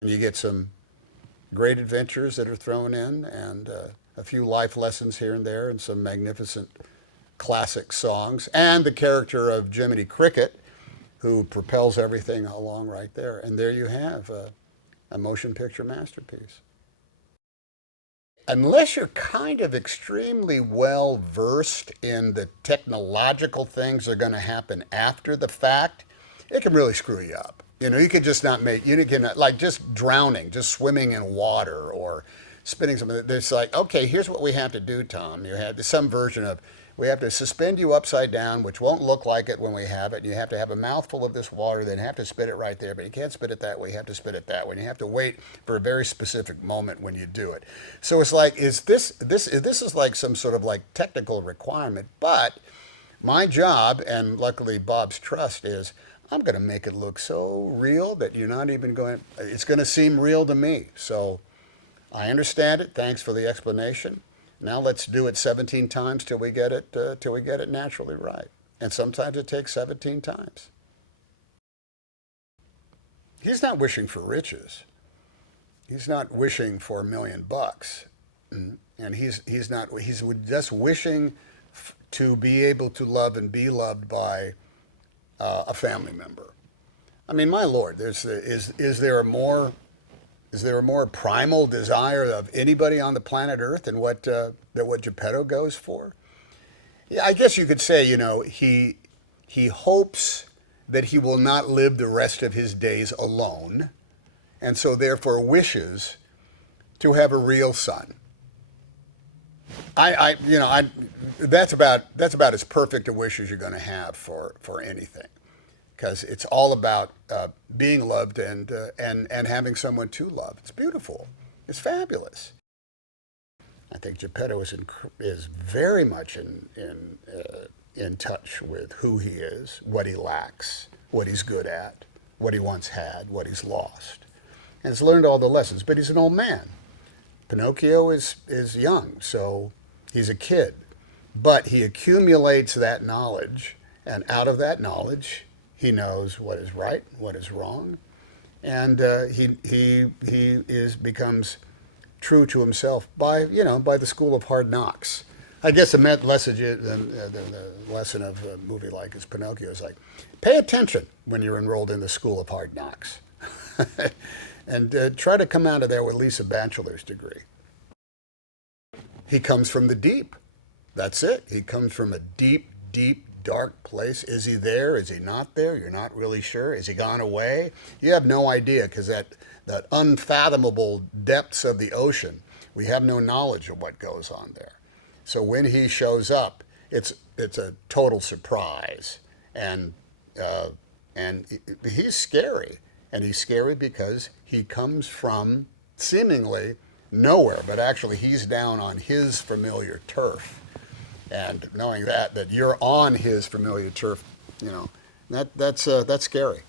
And you get some great adventures that are thrown in, and a few life lessons here and there, and some magnificent classic songs, and the character of Jiminy Cricket, who propels everything along right there. And there you have a motion picture masterpiece. Unless you're kind of extremely well versed in the technological things that are going to happen after the fact, it can really screw you up. You know, you could just not make, you can, like just drowning, just swimming in water or spinning something. There's like, okay, here's what we have to do, Tom. You have some version of, we have to suspend you upside down, which won't look like it when we have it. You have to have a mouthful of this water, then have to spit it right there, but you can't spit it that way. You have to spit it that way. And you have to wait for a very specific moment when you do it. So it's like, this is like some sort of like technical requirement, but my job, and luckily Bob's trust, is I'm going to make it look so real that you're not even going, it's going to seem real to me. So I understand it. Thanks for the explanation. Now let's do it 17 times till we get it naturally right. And sometimes it takes 17 times. He's not wishing for riches. He's not wishing for $1 million. And he's just wishing to be able to love and be loved by a family member. I mean, my Lord, is there a more primal desire of anybody on the planet Earth than what Geppetto goes for? Yeah, I guess you could say, you know, he hopes that he will not live the rest of his days alone, and so therefore wishes to have a real son. That's about as perfect a wish as you're going to have for anything, because it's all about being loved and having someone to love. It's beautiful. It's fabulous. I think Geppetto is very much in touch with who he is, what he lacks, what he's good at, what he once had, what he's lost, and has learned all the lessons. But he's an old man. Pinocchio is young, so he's a kid. But he accumulates that knowledge, and out of that knowledge, he knows what is right, what is wrong, and he becomes true to himself by the school of hard knocks. I guess the lesson of a movie like as Pinocchio is like, pay attention when you're enrolled in the school of hard knocks, and try to come out of there with at least a bachelor's degree. He comes from the deep. That's it. He comes from a deep, deep, dark place. Is he there? Is he not there? You're not really sure. Is he gone away? You have no idea, because that unfathomable depths of the ocean, we have no knowledge of what goes on there. So when he shows up, it's a total surprise, and he's scary, and he's scary because he comes from seemingly nowhere, but actually he's down on his familiar turf. And knowing that you're on his familiar turf, that's scary.